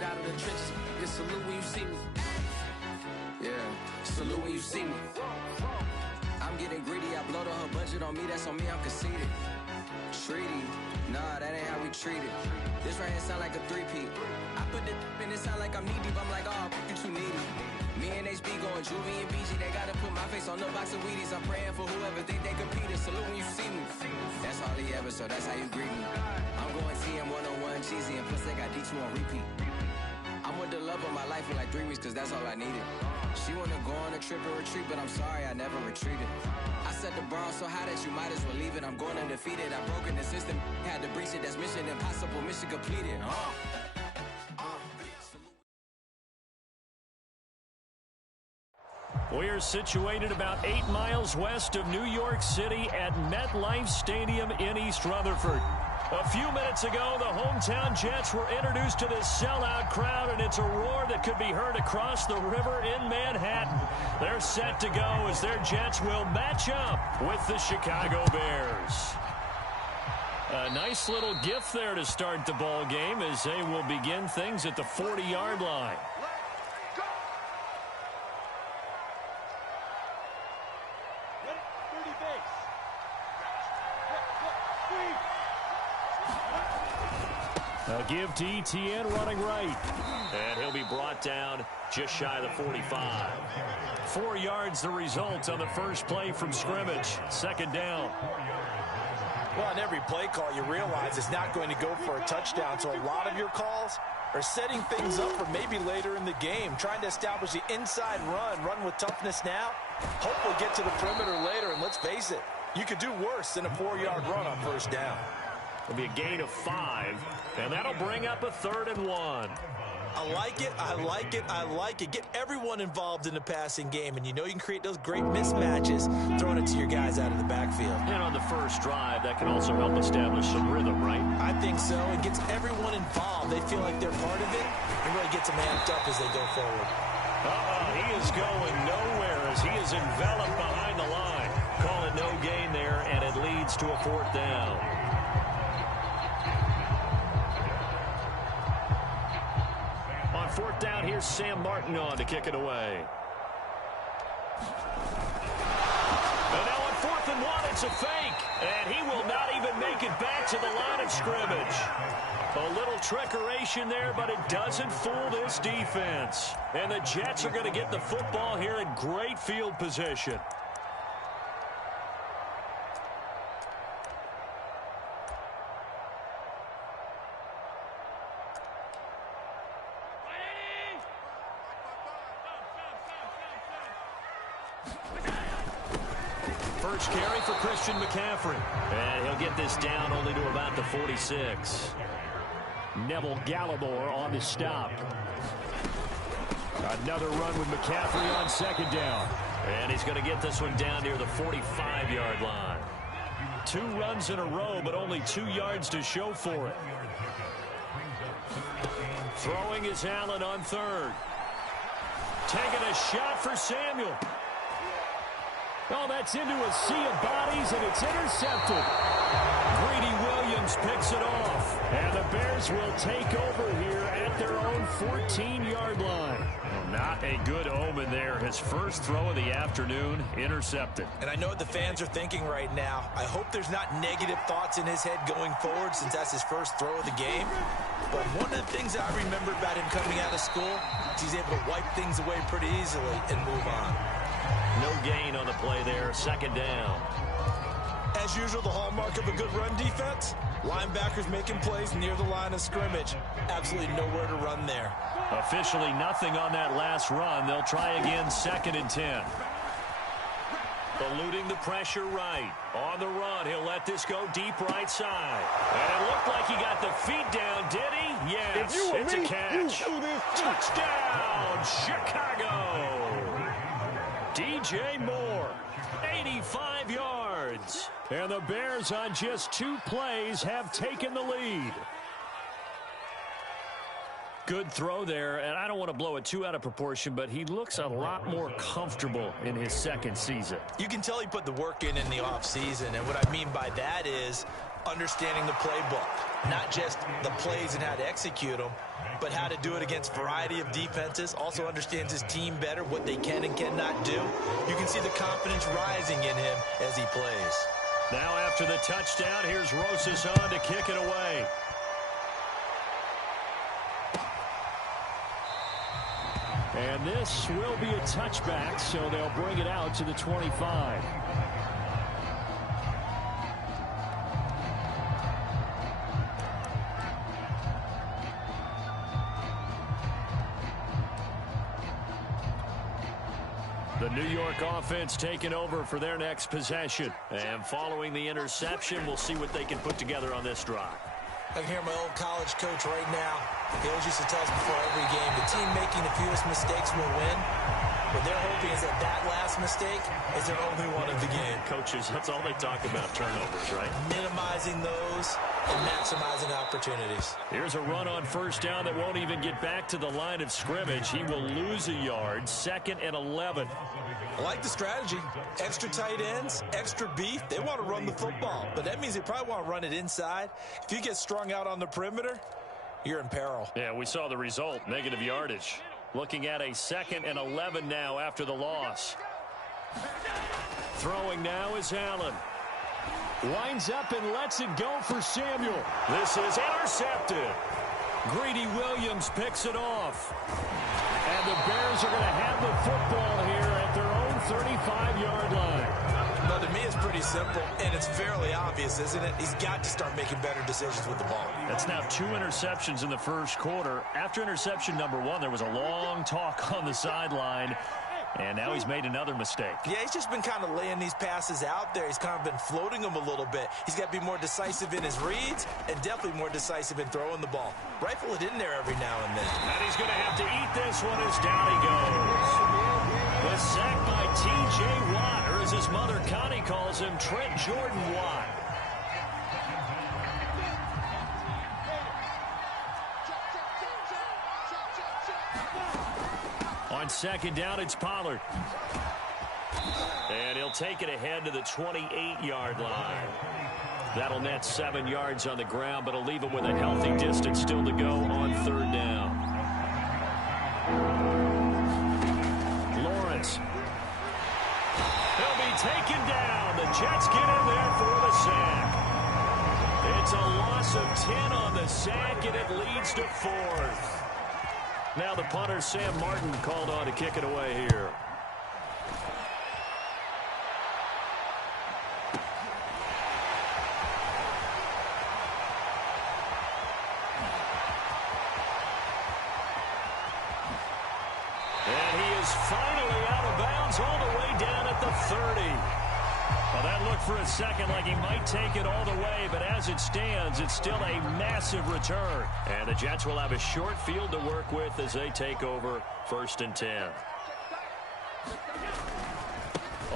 straight out of the trenches. Just salute when you see me. Yeah, salute when you see me. I'm getting greedy, I blow to her budget on me, that's on me, I'm conceited. Treaty, nah, that ain't how we treat it. This right here sound like a three-peat. I put the in it sound like I'm knee-deep, I'm like, oh, you too needy. Me and HB going Juvie and BG, they gotta put my face on the box of Wheaties. I'm praying for whoever think they competed, salute when you see me. That's all he ever, so that's how you greet me. I'm going TM 101 cheesy, and plus they got D2 on repeat. I'm with the love of my life for like 3 weeks, cause that's all I needed. She wanna go on a trip and retreat, but I'm sorry, I never retreated. I set the bar so high that you might as well leave it. I'm going undefeated, I've broken the system, had to breach it, that's mission impossible, mission completed. We're situated about 8 miles west of New York City at MetLife Stadium in East Rutherford. A few minutes ago, the hometown Jets were introduced to this sellout crowd, and it's a roar that could be heard across the river in Manhattan. They're set to go as their Jets will match up with the Chicago Bears. A nice little gift there to start the ball game as they will begin things at the 40-yard line. A give to Etienne running right. And he'll be brought down just shy of the 45. 4 yards the result on the first play from scrimmage. Second down. Well, on every play call, you realize it's not going to go for a touchdown. So a lot of your calls are setting things up for maybe later in the game, trying to establish the inside run with toughness now. Hopefully get to the perimeter later, and let's face it, you could do worse than a 4-yard run on first down. It'll be a gain of 5, and that'll bring up a 3rd and 1. I like it, I like it, I like it. Get everyone involved in the passing game, and you know you can create those great mismatches throwing it to your guys out of the backfield. And on the first drive, that can also help establish some rhythm, right? I think so. It gets everyone involved. They feel like they're part of it, and really gets them amped up as they go forward. He is going nowhere as he is enveloped behind the line. Calling no gain there, and it leads to a 4th down. On 4th down, here's Sam Martin on to kick it away. And now on 4th and 1, it's a fake. And he will not even make it back to the line of scrimmage. A little trickeration there, but it doesn't fool this defense. And the Jets are going to get the football here in great field position. First carry for Christian McCaffrey. And he'll get this down only to about the 46. Neville Gallimore on the stop. Another run with McCaffrey on 2nd down. And he's going to get this one down near the 45-yard line. 2 runs in a row, but only 2 yards to show for it. Throwing is Allen on 3rd. Taking a shot for Samuel. Oh, that's into a sea of bodies, and it's intercepted. Greedy Williams picks it off. And the Bears will take over here at their own 14-yard line. Not a good omen there. His first throw of the afternoon, intercepted. And I know what the fans are thinking right now. I hope there's not negative thoughts in his head going forward since that's his first throw of the game. But one of the things I remember about him coming out of school is he's able to wipe things away pretty easily and move on. No gain on the play there. 2nd down. As usual, the hallmark of a good run defense, linebackers making plays near the line of scrimmage. Absolutely nowhere to run there. Officially nothing on that last run. They'll try again 2nd and 10. Eluding the pressure right. On the run, he'll let this go deep right side. And it looked like he got the feet down, did he? Yes, it's a catch. Touchdown, Chicago. DJ Moore, 85 yards. And the Bears on just 2 plays have taken the lead. Good throw there, and I don't want to blow it too out of proportion, but he looks a lot more comfortable in his 2nd season. You can tell he put the work in the offseason, and what I mean by that is understanding the playbook. Not just the plays and how to execute them, but how to do it against a variety of defenses. Also understands his team better, what they can and cannot do. You can see the confidence rising in him as he plays. Now after the touchdown, here's Rosas on to kick it away. And this will be a touchback, so they'll bring it out to the 25. The New York offense taking over for their next possession. And following the interception, we'll see what they can put together on this drive. I can hear my old college coach right now. He always used to tell us before every game, the team making the fewest mistakes will win. What they're hoping is that that last mistake is their only one of the game. Coaches, that's all they talk about, turnovers, right? Minimizing those and maximizing opportunities. Here's a run on first down that won't even get back to the line of scrimmage. He will lose a yard, 2nd and 11. I like the strategy. Extra tight ends, extra beef. They want to run the football, but that means they probably want to run it inside. If you get strung out on the perimeter, you're in peril. Yeah, we saw the result, negative yardage. Looking at a 2nd and 11 now after the loss. Throwing now is Allen. Winds up and lets it go for Samuel. This is intercepted. Greedy Williams picks it off. And the Bears are going to have the football here at their own 35-yard line. Well, to me, it's pretty simple, and it's fairly obvious, isn't it? He's got to start making better decisions with the ball. That's now 2 interceptions in the first quarter. After interception number 1, there was a long talk on the sideline, and now he's made another mistake. Yeah, he's just been kind of laying these passes out there. He's kind of been floating them a little bit. He's got to be more decisive in his reads and definitely more decisive in throwing the ball. Rifle it in there every now and then. And he's going to have to eat this one as down he goes. The sack by T.J. Watt, or as his mother Connie calls him, Trent Jordan Watt. On 2nd down, it's Pollard. And he'll take it ahead to the 28-yard line. That'll net 7 yards on the ground, but it'll leave him with a healthy distance still to go on 3rd down. Lawrence. He'll be taken down. The Jets get in there for the sack. It's a loss of 10 on the sack, and it leads to 4th. Now the punter, Sam Martin, called on to kick it away here. And he is finally out of bounds all the way down at the 30. Well, that looked for a second like he might take it all the way, but as it stands, it's still a massive return. And the Jets will have a short field to work with as they take over 1st and 10.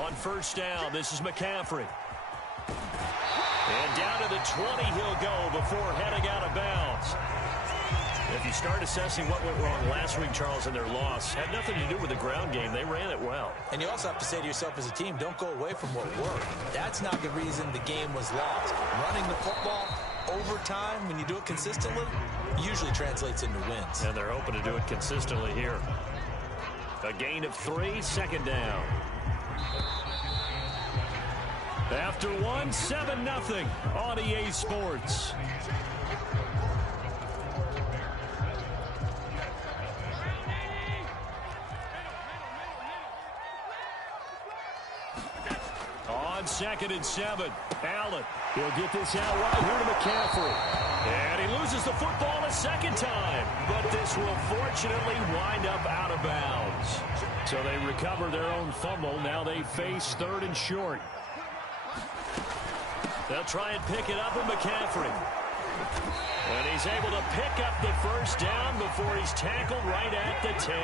On first down, this is McCaffrey. And down to the 20 he'll go before heading out of bounds. If you start assessing what went wrong last week, Charles, in their loss, had nothing to do with the ground game. They ran it well. And you also have to say to yourself as a team, don't go away from what worked. That's not the reason the game was lost. Running the football over time, when you do it consistently, usually translates into wins. And they're hoping to do it consistently here. A gain of 3, 2nd down. After 1, 7-0 on EA Sports. On 2nd and 7, Allen. He'll get this out right here to McCaffrey. And he loses the football a 2nd time. But this will fortunately wind up out of bounds. So they recover their own fumble. Now they face 3rd and short. They'll try and pick it up with McCaffrey. And he's able to pick up the first down before he's tackled right at the 10.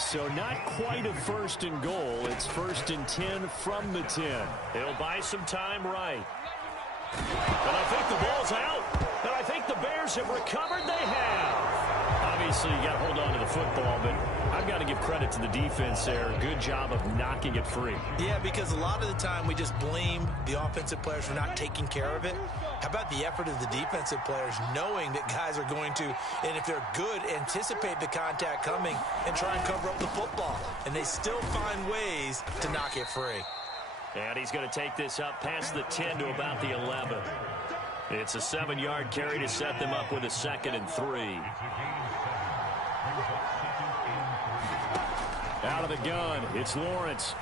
So not quite a 1st and goal. It's 1st and 10 from the 10. He'll buy some time right. And I think the ball's out. And I think the Bears have recovered. They have. A Obviously, you got to hold on to the football, but I've got to give credit to the defense there. Good job of knocking it free. Yeah, because a lot of the time we just blame the offensive players for not taking care of it. How about the effort of the defensive players knowing that guys are going to, and if they're good, anticipate the contact coming and try and cover up the football. And they still find ways to knock it free. And he's going to take this up past the 10 to about the 11. It's a 7-yard carry to set them up with a 2nd and 3. Out of the gun, it's Lawrence.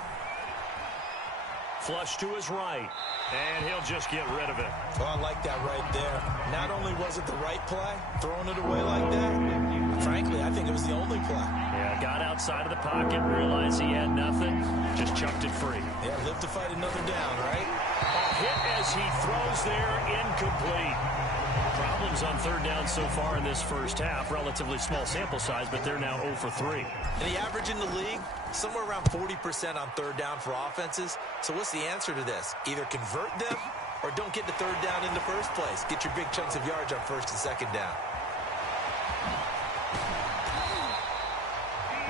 Flush to his right, and he'll just get rid of it. Oh, I like that right there. Not only was it the right play, throwing it away like that, frankly, I think it was the only play. Yeah, got outside of the pocket, realized he had nothing, just chucked it free. Yeah, live to fight another down, right? A hit as he throws there, incomplete. Problems on 3rd down so far in this first half. Relatively small sample size, but they're now 0 for 3. And the average in the league, somewhere around 40% on 3rd down for offenses. So what's the answer to this? Either convert them or don't get to 3rd down in the first place. Get your big chunks of yards on 1st and 2nd down.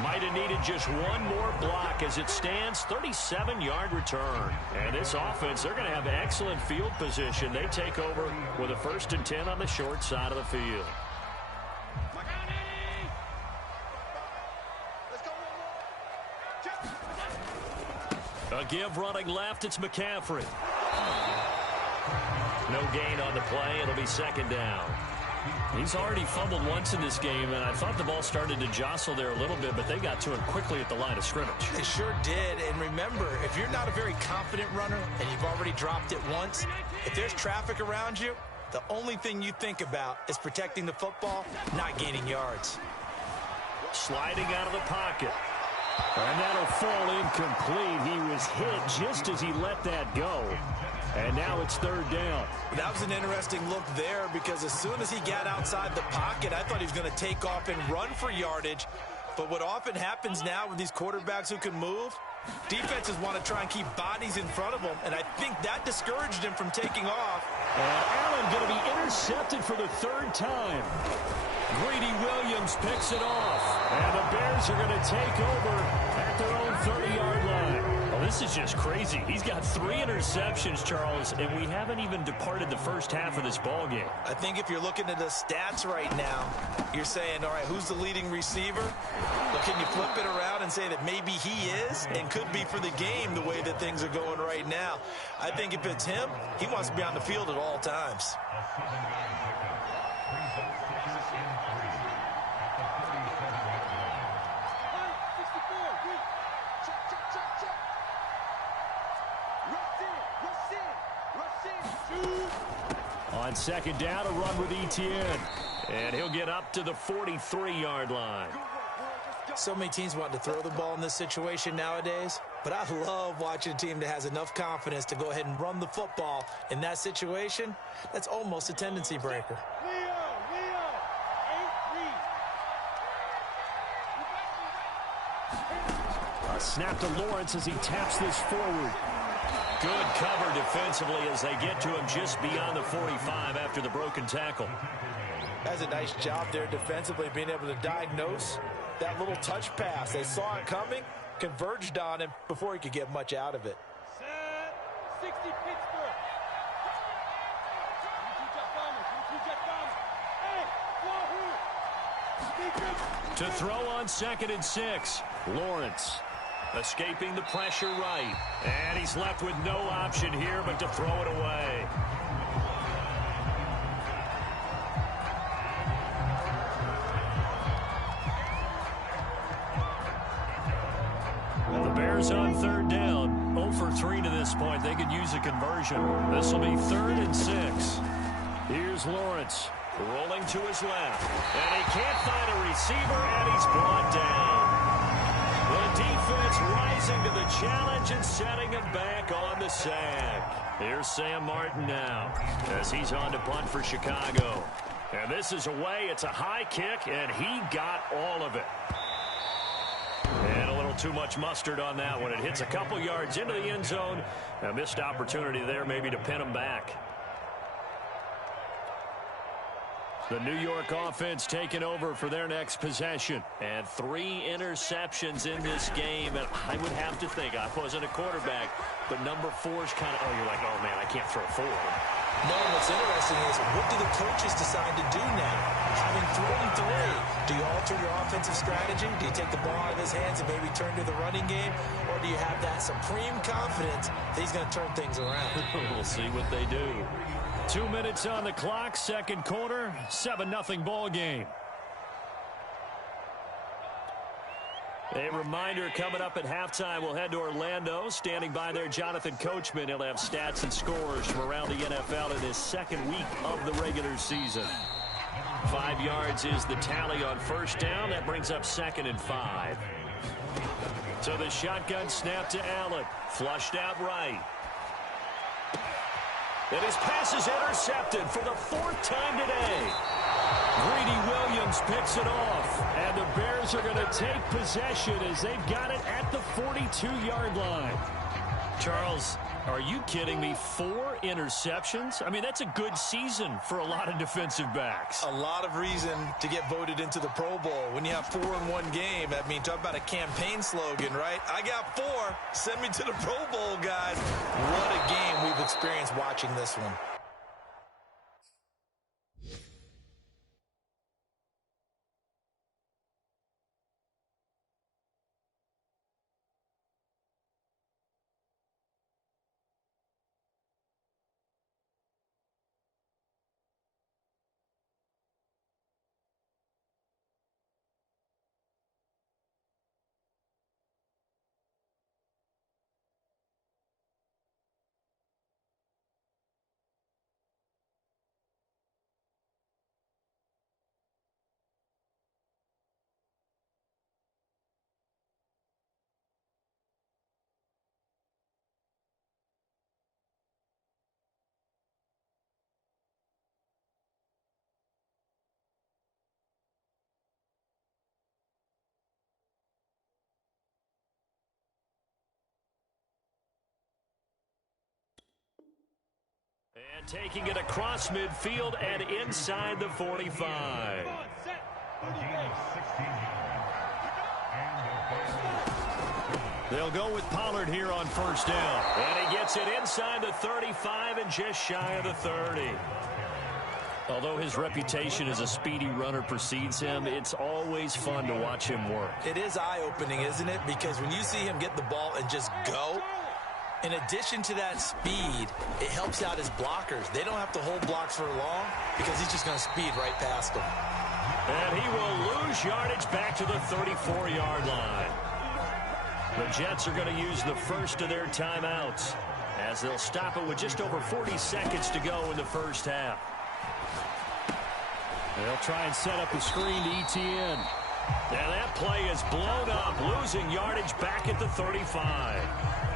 Might have needed just one more block. As it stands, 37-yard return. And this offense, they're going to have excellent field position. They take over with a 1st and 10 on the short side of the field. A give running left, it's McCaffrey. No gain on the play. It'll be 2nd down. He's already fumbled once in this game, and I thought the ball started to jostle there a little bit, but they got to him quickly at the line of scrimmage. They sure did, and remember, if you're not a very confident runner and you've already dropped it once, if there's traffic around you, the only thing you think about is protecting the football, not gaining yards. Sliding out of the pocket. And that'll fall incomplete. He was hit just as he let that go. And now it's 3rd down. That was an interesting look there because as soon as he got outside the pocket, I thought he was going to take off and run for yardage. But what often happens now with these quarterbacks who can move, defenses want to try and keep bodies in front of them, and I think that discouraged him from taking off. And Allen going to be intercepted for the 3rd time. Greedy Williams picks it off. And the Bears are going to take over at their own 30-yard line. Well, this is just crazy. He's got 3 interceptions, Charles, and we haven't even departed the first half of this ball game. I think if you're looking at the stats right now, you're saying, all right, who's the leading receiver? Well, can you flip it around and say that maybe he is and could be for the game the way that things are going right now? I think if it's him, he wants to be on the field at all times. On 2nd down, a run with Etienne. And he'll get up to the 43-yard line. So many teams want to throw the ball in this situation nowadays, but I love watching a team that has enough confidence to go ahead and run the football in that situation. That's almost a tendency breaker. A snap to Lawrence as he taps this forward. Good cover defensively as they get to him just beyond the 45 after the broken tackle. That's a nice job there defensively, being able to diagnose that little touch pass. They saw it coming, converged on him before he could get much out of it. Set 60 Pittsburgh. To throw on 2nd and 6. Lawrence escaping the pressure right. And he's left with no option here but to throw it away. The Bears on 3rd down. 0 for 3 to this point. They could use a conversion. This will be 3rd and 6. Here's Lawrence rolling to his left. And he can't find a receiver, and he's brought down. The defense rising to the challenge and setting him back on the sack. Here's Sam Martin now as he's on to punt for Chicago. And this is away. It's a high kick, and he got all of it. And a little too much mustard on that one. It hits a couple yards into the end zone. A missed opportunity there maybe to pin him back. The New York offense taking over for their next possession. And 3 interceptions in this game. And I would have to think, I wasn't a quarterback, but number 4 is kind of, you're like, oh, man, I can't throw 4. No, what's interesting is, what do the coaches decide to do now? Having thrown 3, do you alter your offensive strategy? Do you take the ball out of his hands and maybe turn to the running game? Or do you have that supreme confidence that he's going to turn things around? We'll see what they do. 2 minutes on the clock, second quarter, 7-0 ball game. A reminder coming up at halftime, we'll head to Orlando. Standing by there, Jonathan Coachman. He'll have stats and scores from around the NFL in his second week of the regular season. 5 yards is the tally on first down. That brings up 2nd and 5. So the shotgun snap to Allen. Flushed out right. And his pass is intercepted for the 4th time today. Greedy Williams picks it off, and the Bears are going to take possession as they've got it at the 42-yard line. Charles, are you kidding me? 4 interceptions? I mean, that's a good season for a lot of defensive backs. A lot of reason to get voted into the Pro Bowl. When you have 4 in one game, I mean, talk about a campaign slogan, right? I got 4. Send me to the Pro Bowl, guys. What a game we've experienced watching this one. And taking it across midfield and inside the 45. They'll go with Pollard here on first down. And he gets it inside the 35 and just shy of the 30. Although his reputation as a speedy runner precedes him, it's always fun to watch him work. It is eye-opening, isn't it? Because when you see him get the ball and just go, in addition to that speed, it helps out his blockers. They don't have to hold blocks for long because he's just going to speed right past them. And he will lose yardage back to the 34-yard line. The Jets are going to use the first of their timeouts as they'll stop it with just over 40 seconds to go in the first half. They'll try and set up a screen to Etienne. Now that play is blown up, losing yardage back at the 35.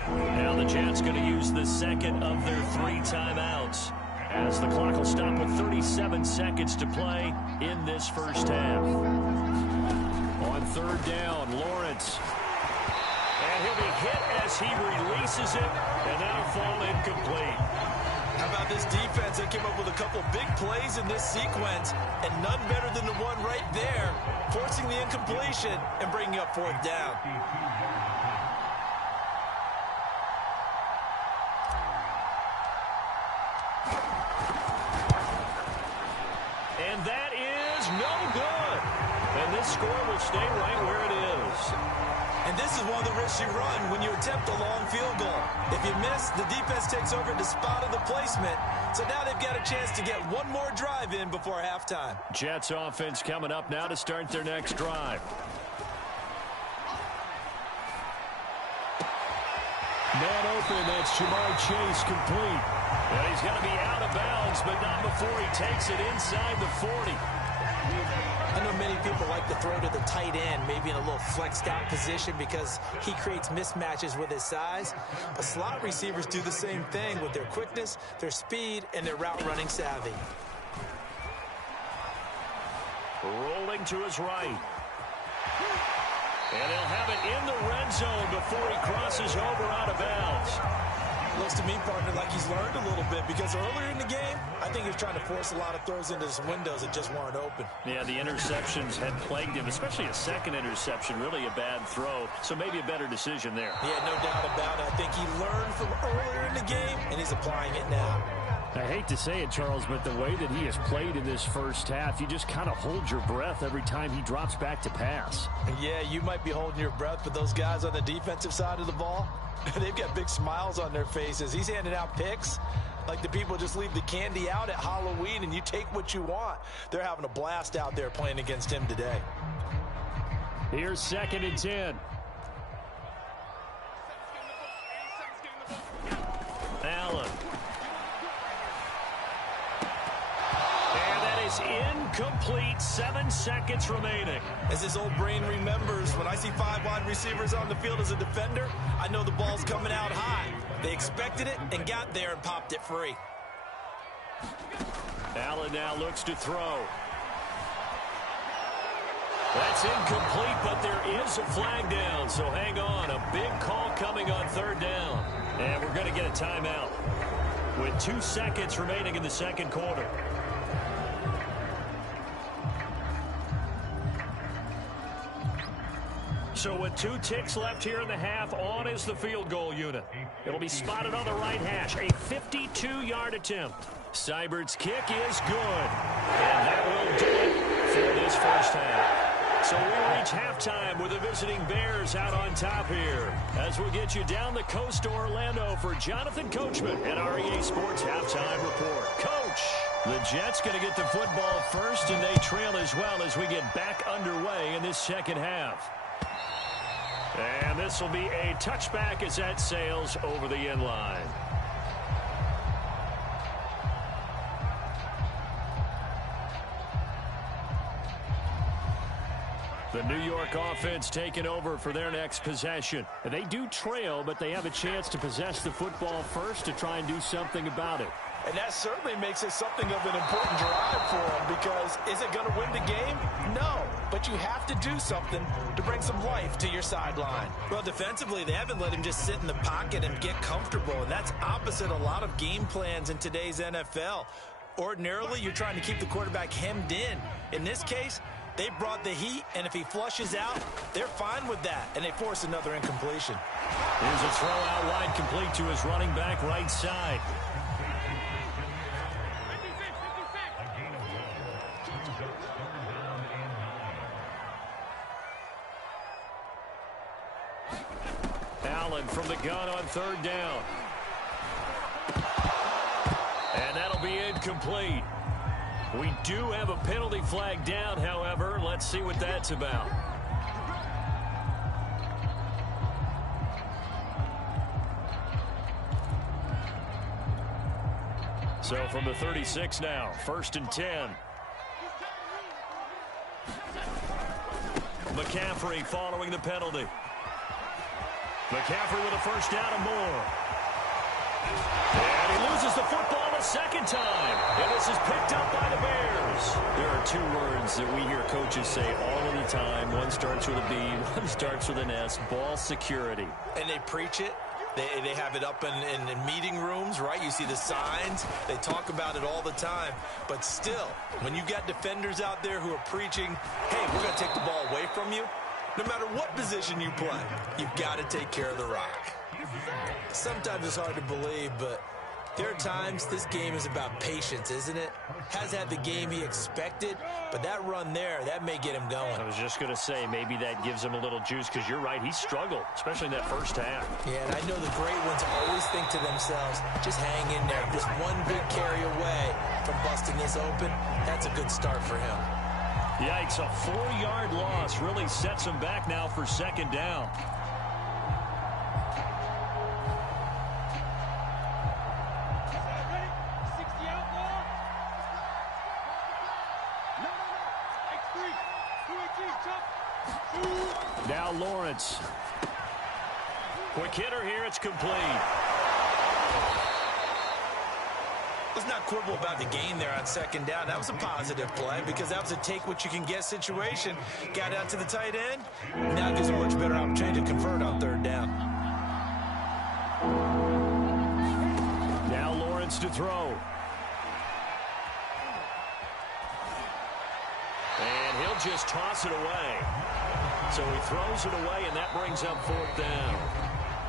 Now the Jets going to use the second of their 3 timeouts as the clock will stop with 37 seconds to play in this first half. On third down, Lawrence. And he'll be hit as he releases it, and that'll fall incomplete. How about this defense? They came up with a couple big plays in this sequence, and none better than the one right there, forcing the incompletion and bringing up 4th down. And that is no good. And this score will stay right where it is. And this is one of the risks you run when you attempt a long field goal. If you miss, the defense takes over the spot of the placement. So now they've got a chance to get one more drive in before halftime. Jets offense coming up now to start their next drive. Man open, that's Jamar Chase complete. And he's going to be out of bounds, but not before he takes it inside the 40. I know many people like to throw to the tight end, maybe in a little flexed out position because he creates mismatches with his size. But slot receivers do the same thing with their quickness, their speed, and their route running savvy. Rolling to his right. And he'll have it in the red zone before he crosses over out of bounds. Looks to me, partner, like he's learned a little bit because earlier in the game, I think he was trying to force a lot of throws into some windows that just weren't open. Yeah, the interceptions had plagued him, especially a second interception, really a bad throw. So maybe a better decision there. Yeah, no doubt about it. I think he learned from earlier in the game, and he's applying it now. I hate to say it, Charles, but the way that he has played in this first half, you just kind of hold your breath every time he drops back to pass. Yeah, you might be holding your breath, but those guys on the defensive side of the ball, they've got big smiles on their faces. He's handing out picks like the people just leave the candy out at Halloween and you take what you want. They're having a blast out there playing against him today. Here's 2nd and 10. Allen. And that is incomplete. 7 seconds remaining. As his old brain remembers, when I see 5 wide receivers on the field as a defender, I know the ball's coming out high. They expected it and got there and popped it free. Allen now looks to throw. That's incomplete, but there is a flag down, so hang on. A big call coming on 3rd down. And we're going to get a timeout with 2 seconds remaining in the second quarter. So with 2 ticks left here in the half, on is the field goal unit. It'll be spotted on the right hash. A 52-yard attempt. Seibert's kick is good. And that will do it for this first half. So we reach halftime with the visiting Bears out on top here. As we get you down the coast to Orlando for Jonathan Coachman at our EA Sports Halftime Report. Coach, the Jets going to get the football first, and they trail as well as we get back underway in this second half. And this will be a touchback as that sails over the end line. The New York offense taking over for their next possession. They do trail, but they have a chance to possess the football first to try and do something about it. And that certainly makes it something of an important drive for them because is it going to win the game? No, but you have to do something to bring some life to your sideline. Well, defensively, they haven't let him just sit in the pocket and get comfortable, and that's opposite a lot of game plans in today's NFL. Ordinarily, you're trying to keep the quarterback hemmed in. In this case, they brought the heat, and if he flushes out, they're fine with that, and they force another incompletion. Here's a throw out wide complete to his running back right side. Allen from the gun on 3rd down. And that'll be incomplete. We do have a penalty flag down, however. Let's see what that's about. So from the 36 now, 1st and 10. McCaffrey following the penalty. McCaffrey with a first down and more. And he loses the football a second time. And this is picked up by the Bears. There are 2 words that we hear coaches say all of the time. One starts with a B, one starts with an S. Ball security. And they preach it. They have it up in meeting rooms, right? You see the signs. They talk about it all the time. But still, when you got defenders out there who are preaching, hey, we're going to take the ball away from you, no matter what position you play, you've got to take care of the rock. Sometimes it's hard to believe, but there are times this game is about patience, isn't it? Has had the game he expected, but that run there, that may get him going. I was just going to say, maybe that gives him a little juice, because you're right, he struggled, especially in that first half. Yeah, and I know the great ones always think to themselves, just hang in there. Just one big carry away from busting this open, that's a good start for him. Yikes, a 4-yard loss really sets him back now for 2nd down. Now Lawrence. Quick hitter here, it's complete. Let's not quibble about the gain there on 2nd down. That was a positive play because that was a take-what-you-can-get situation. Got out to the tight end. Now it gives a much better opportunity to convert on 3rd down. Lawrence to throw. And he'll just toss it away. So he throws it away, and that brings up 4th down.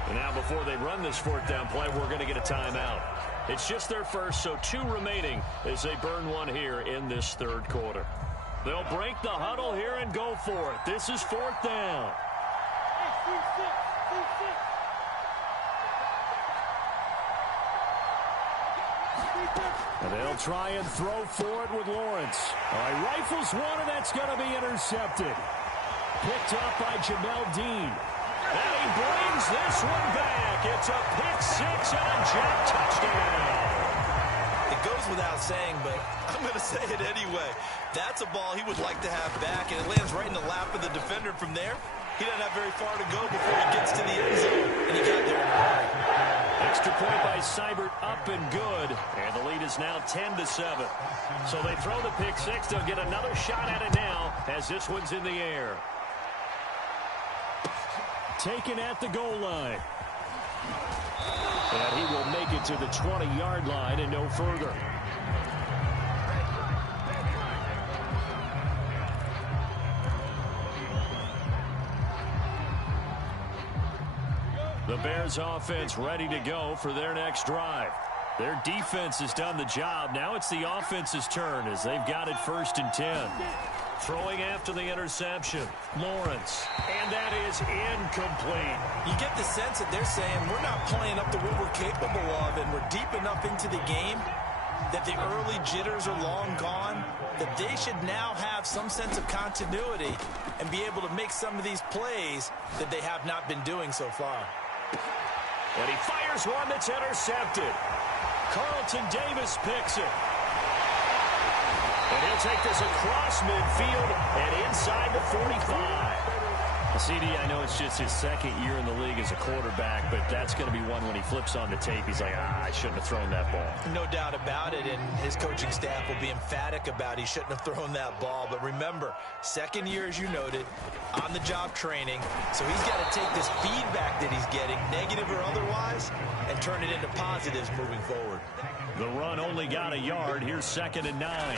And now before they run this 4th down play, we're going to get a timeout. It's just their first, so 2 remaining as they burn one here in this 3rd quarter. They'll break the huddle here and go for it. This is 4th down. And they'll try and throw for it with Lawrence. All right, rifles one, and that's going to be intercepted. Picked up by Jamel Dean. And he brings this one back. It's a pick 6 and a Jet touchdown. It goes without saying, but I'm going to say it anyway. That's a ball he would like to have back, and it lands right in the lap of the defender from there. He doesn't have very far to go before he gets to the end zone, and he got there in a hurry. Extra point by Seibert, up and good. And the lead is now 10-7. So they throw the pick 6. They'll get another shot at it now as this one's in the air. Taken at the goal line. And he will make it to the 20-yard line and no further. The Bears offense ready to go for their next drive. Their defense has done the job. Now it's the offense's turn as they've got it 1st and 10. Throwing after the interception, Lawrence, and that is incomplete. You get the sense that they're saying we're not playing up to what we're capable of, and we're deep enough into the game that the early jitters are long gone, that they should now have some sense of continuity and be able to make some of these plays that they have not been doing so far. And he fires one that's intercepted. Carlton Davis picks it. And he'll take this across midfield and inside the 45. CD, I know it's just his 2nd year in the league as a quarterback, but that's going to be one when he flips on the tape. He's like, I shouldn't have thrown that ball. No doubt about it, and his coaching staff will be emphatic about he shouldn't have thrown that ball. But remember, 2nd year, as you noted, on-the-job training. So he's got to take this feedback that he's getting, negative or otherwise, and turn it into positives moving forward. The run only got a yard. Here's 2nd and 9.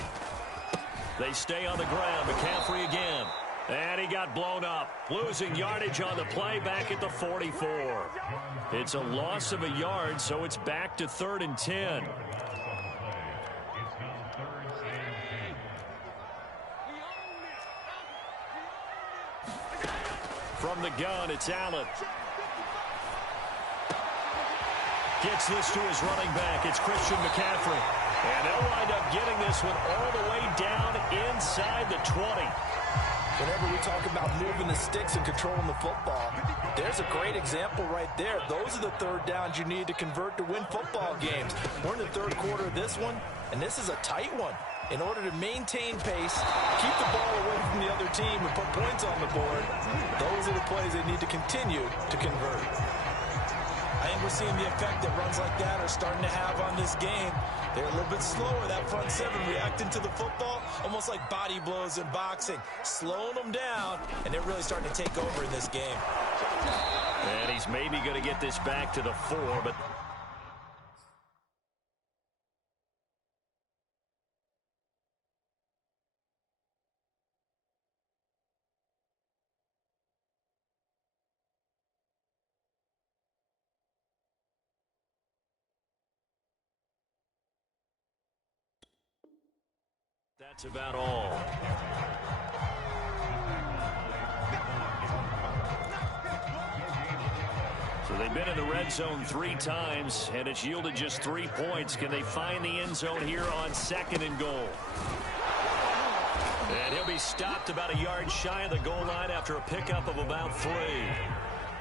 They stay on the ground. McCaffrey again. And he got blown up. Losing yardage on the play back at the 44. It's a loss of a yard, so it's back to 3rd and 10. From the gun, it's Allen. Gets this to his running back. It's Christian McCaffrey. And they'll wind up getting this one all the way down inside the 20. Whenever we talk about moving the sticks and controlling the football, there's a great example right there. Those are the 3rd downs you need to convert to win football games. We're in the 3rd quarter of this one, and this is a tight one. In order to maintain pace, keep the ball away from the other team, and put points on the board, those are the plays they need to continue to convert. I think we're seeing the effect that runs like that are starting to have on this game. They're a little bit slower, that front 7 reacting to the football, almost like body blows in boxing, slowing them down, and they're really starting to take over in this game. And he's maybe going to get this back to the 4, but that's about all. So they've been in the red zone 3 times, and it's yielded just 3 points. Can they find the end zone here on 2nd and goal? And he'll be stopped about a yard shy of the goal line after a pickup of about 3.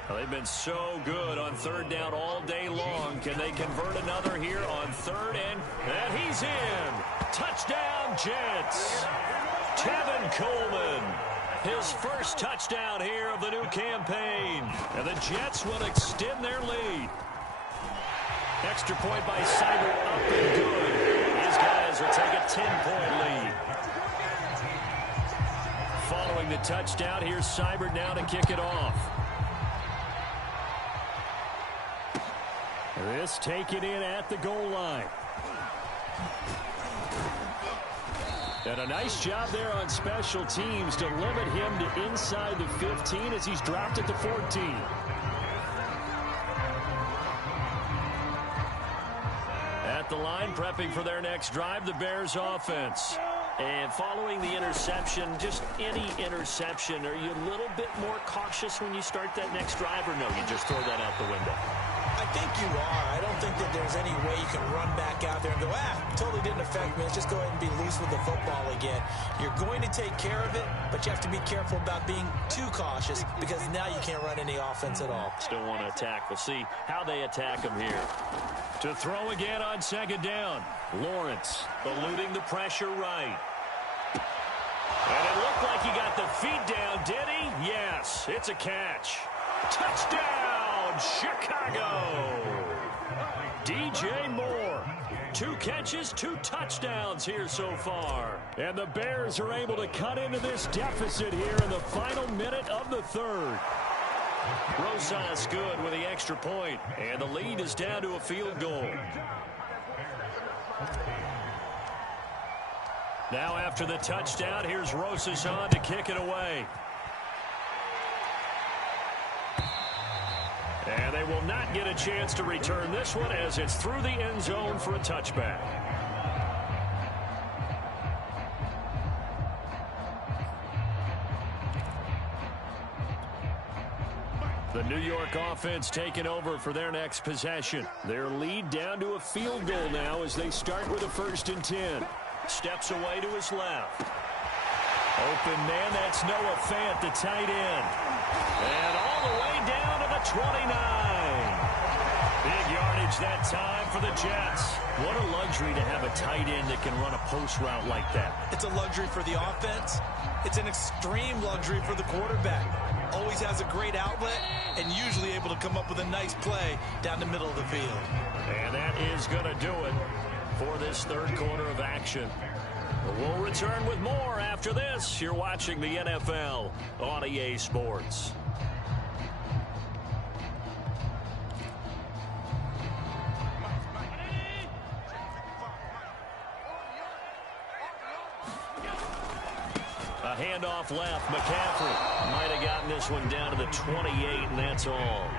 Well, they've been so good on 3rd down all day long. Can they convert another here on 3rd? And he's in. Touchdown, Jets. Tevin Coleman. His first touchdown here of the new campaign. And the Jets will extend their lead. Extra point by Seibert, up and good. These guys will take a 10-point lead. Following the touchdown, here's Seibert now to kick it off. This taken in at the goal line. And a nice job there on special teams to limit him to inside the 15 as he's dropped at the 14. At the line, prepping for their next drive, the Bears offense. And following the interception, just any interception, are you a little bit more cautious when you start that next drive, or no, you just throw that out the window? I think you are. I don't think that there's any way you can run back out there and go, totally didn't affect me. Let's just go ahead and be loose with the football again. You're going to take care of it, but you have to be careful about being too cautious because now you can't run any offense at all. Still want to attack. We'll see how they attack him here. To throw again on second down. Lawrence eluding the pressure right. And it looked like he got the feet down, did he? Yes, it's a catch. Touchdown, Chicago! DJ Moore. 2 catches, 2 touchdowns here so far. And the Bears are able to cut into this deficit here in the final minute of the third. Rosas good with the extra point, and the lead is down to a field goal. Now after the touchdown, here's Rosas on to kick it away. And they will not get a chance to return this one as it's through the end zone for a touchback. The New York offense taking over for their next possession. Their lead down to a field goal now as they start with a 1st and 10. Steps away to his left. Open man, that's Noah Fant, the tight end. And all the way down to the 29. Big yardage that time for the Jets. What a luxury to have a tight end that can run a post route like that. It's a luxury for the offense. It's an extreme luxury for the quarterback. Always has a great outlet and usually able to come up with a nice play down the middle of the field. And that is going to do it for this third quarter of action. We'll return with more after this. You're watching the NFL on EA Sports. A handoff left. McCaffrey might have gotten this one down to the 28, and that's all.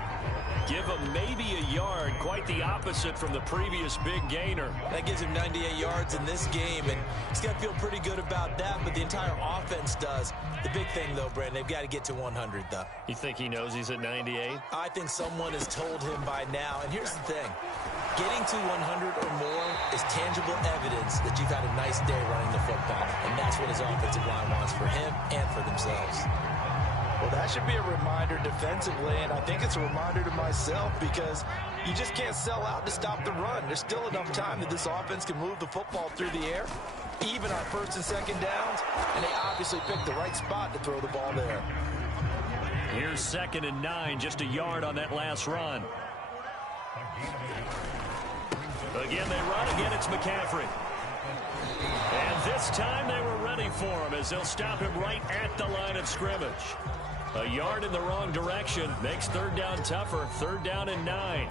Give him maybe a yard, quite the opposite from the previous big gainer. That gives him 98 yards in this game, and he's got to feel pretty good about that, but the entire offense does. The big thing, though, Brandon, they've got to get to 100, though. You think he knows he's at 98? I think someone has told him by now, and here's the thing. Getting to 100 or more is tangible evidence that you've had a nice day running the football, and that's what his offensive line wants for him and for themselves. Well, that should be a reminder defensively, and I think it's a reminder to myself because you just can't sell out to stop the run. There's still enough time that this offense can move the football through the air, even on 1st and 2nd downs, and they obviously picked the right spot to throw the ball there. Here's 2nd and 9, just a yard on that last run. Again, they run. Again, it's McCaffrey. And this time they were ready for him as they'll stop him right at the line of scrimmage. A yard in the wrong direction makes 3rd down tougher. 3rd down and 9.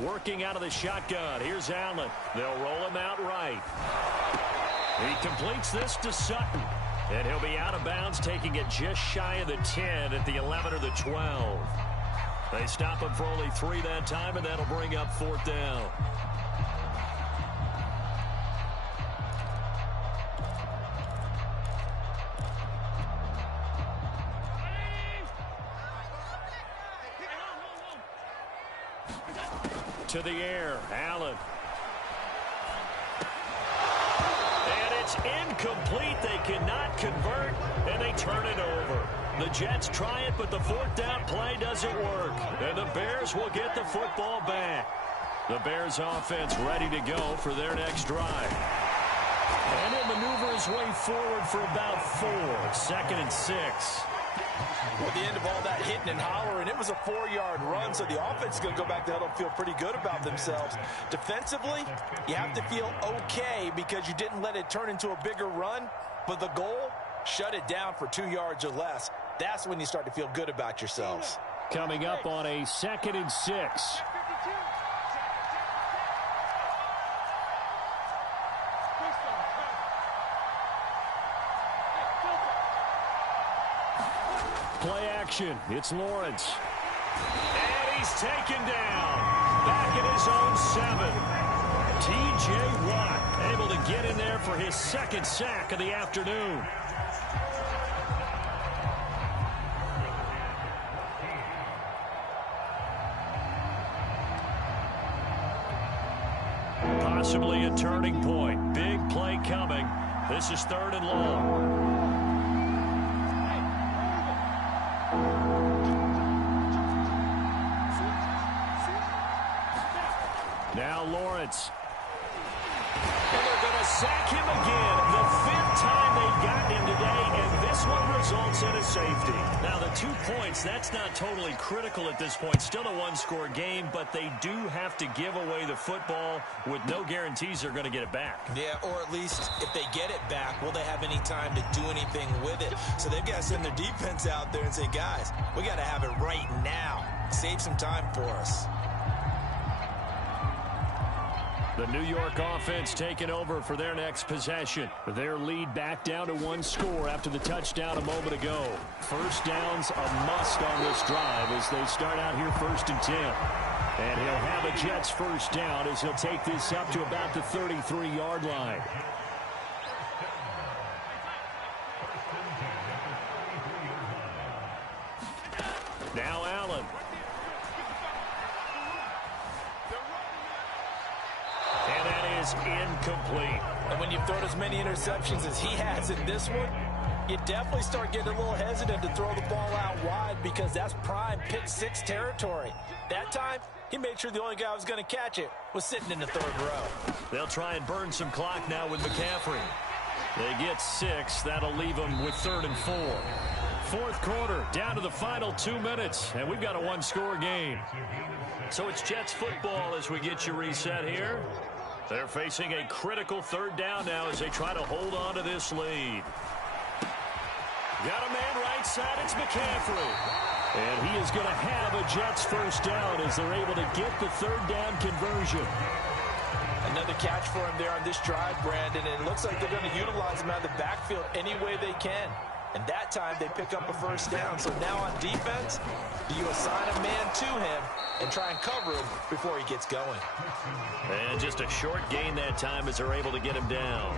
Working out of the shotgun. Here's Allen. They'll roll him out right. He completes this to Sutton. And he'll be out of bounds, taking it just shy of the 10 at the 11 or the 12. They stop him for only 3 that time, and that'll bring up 4th down. To the air, Allen. And it's incomplete. They cannot convert, and they turn it over. The Jets try it, but the 4th down play doesn't work. And the Bears will get the football back. The Bears offense ready to go for their next drive. And he'll maneuver his way forward for about 4. 2nd and 6. Well, at the end of all that hitting and hollering, it was a 4-yard run, so the offense is going to go back to huddle and feel pretty good about themselves. Defensively, you have to feel okay because you didn't let it turn into a bigger run, but the goal, shut it down for 2 yards or less. That's when you start to feel good about yourselves. Coming up on a 2nd and 6. Play action. It's Lawrence. And he's taken down. Back at his own 7. T.J. Watt able to get in there for his 2nd sack of the afternoon. Possibly a turning point. Big play coming. This is 3rd and long. Now Lawrence. And they're going to sack him again. The 5th time they've gotten him today, and this one results in a safety. Now the 2 points, that's not totally critical at this point. Still a 1-score game, but they do have to give away the football with no guarantees they're going to get it back. Yeah, or at least if they get it back, will they have any time to do anything with it? So they've got to send their defense out there and say, guys, we got to have it right now. Save some time for us. The New York offense taking over for their next possession. Their lead back down to 1 score after the touchdown a moment ago. First down's a must on this drive as they start out here 1st and 10. And he'll have a Jets first down as he'll take this up to about the 33-yard line. Now Allen. And that is incomplete. And when you've thrown as many interceptions as he has in this one, you definitely start getting a little hesitant to throw the ball out wide because that's prime pick 6 territory. That time, he made sure the only guy who was going to catch it was sitting in the 3rd row. They'll try and burn some clock now with McCaffrey. They get 6. That'll leave them with 3rd and 4. 4th quarter, down to the final 2 minutes, and we've got a 1-score game. So it's Jets football as we get you reset here. They're facing a critical 3rd down now as they try to hold on to this lead. Got a man right side, it's McCaffrey. And he is going to have a Jets first down as they're able to get the 3rd down conversion. Another catch for him there on this drive, Brandon, and it looks like they're going to utilize him out of the backfield any way they can. And that time they pick up a first down. So now on defense, do you assign a man to him and try and cover him before he gets going? And just a short gain that time as they're able to get him down.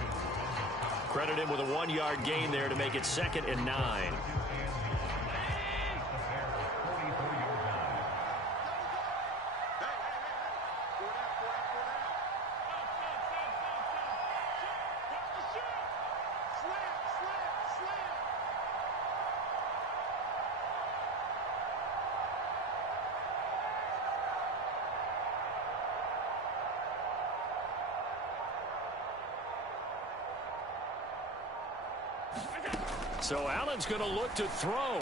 Credit him with a 1-yard gain there to make it 2nd and 9. So Allen's going to look to throw.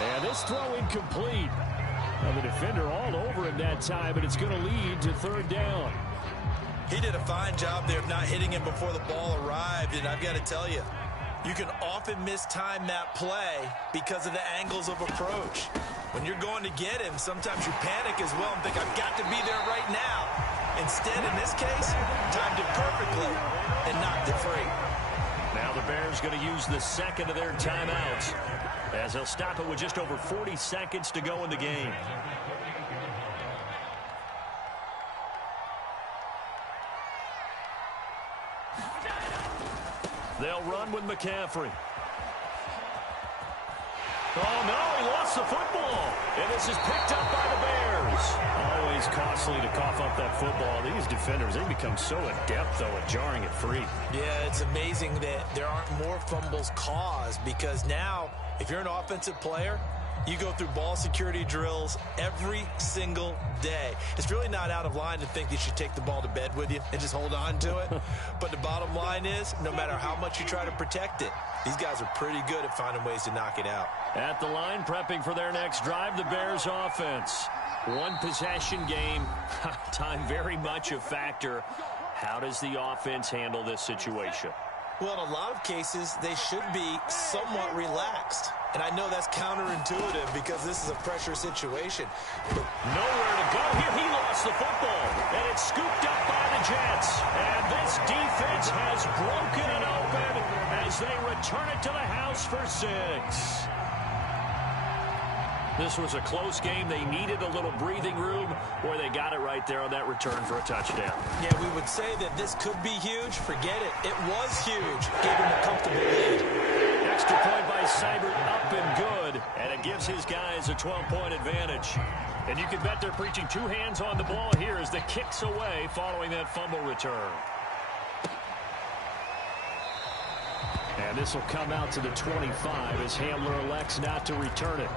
And this throw incomplete. Now the defender all over him that time, but it's going to lead to 3rd down. He did a fine job there of not hitting him before the ball arrived, and I've got to tell you, you can often mistime that play because of the angles of approach. When you're going to get him, sometimes you panic as well and think, I've got to be there right now. Instead, in this case, timed it perfectly and knocked it free. Now the Bears going to use the 2nd of their timeouts as they'll stop it with just over 40 seconds to go in the game. They'll run with McCaffrey. Oh, no, he lost the football. And this is picked up by the Bears. Always costly to cough up that football. These defenders, they become so adept, though, at jarring it free. Yeah, it's amazing that there aren't more fumbles caused because now, if you're an offensive player, You go through ball security drills every single day. It's really not out of line to think you should take the ball to bed with you and just hold on to it. But the bottom line is, no matter how much you try to protect it, these guys are pretty good at finding ways to knock it out. At the line, prepping for their next drive, the Bears offense. One possession game, time very much a factor. How does the offense handle this situation? Well, in a lot of cases, they should be somewhat relaxed. And I know that's counterintuitive because this is a pressure situation. But nowhere to go here. He lost the football, and it's scooped up by the Jets. And this defense has broken it open as they return it to the house for 6. This was a close game. They needed a little breathing room, or they got it right there on that return for a touchdown. Yeah, we would say that this could be huge. Forget it. It was huge. Gave him a comfortable lead. Extra point by Seibert, up and good, and it gives his guys a 12-point advantage. And you can bet they're preaching 2 hands on the ball here as the kick's away following that fumble return. And this will come out to the 25 as Hamler elects not to return it.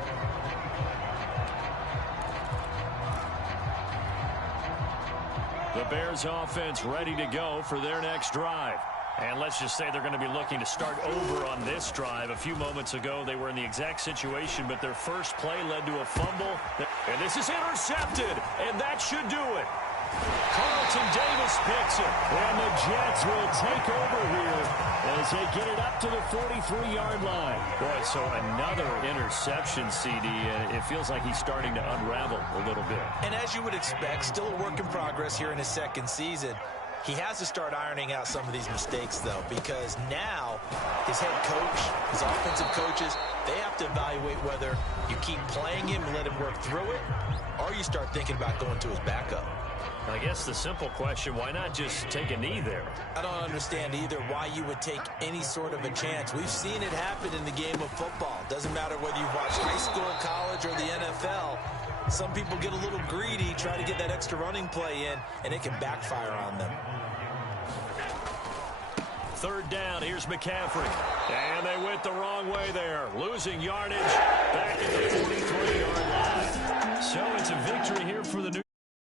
The Bears offense ready to go for their next drive. And let's just say they're going to be looking to start over on this drive. A few moments ago, they were in the exact situation, but their first play led to a fumble. And this is intercepted, and that should do it. Carlton Davis picks it, and the Jets will take over here as they get it up to the 43-yard line. Boy, so another interception, CD, and it feels like he's starting to unravel a little bit. And as you would expect, still a work in progress here in his second season. He has to start ironing out some of these mistakes, though, because now his head coach, his offensive coaches, they have to evaluate whether you keep playing him and let him work through it, or you start thinking about going to his backup. I guess the simple question, why not just take a knee there? I don't understand either why you would take any sort of a chance. We've seen it happen in the game of football. Doesn't matter whether you've watched high school, college, or the NFL. Some people get a little greedy, try to get that extra running play in, and it can backfire on them. 3rd down, here's McCaffrey. And they went the wrong way there. Losing yardage back at the 43-yard line. So it's a victory here for the New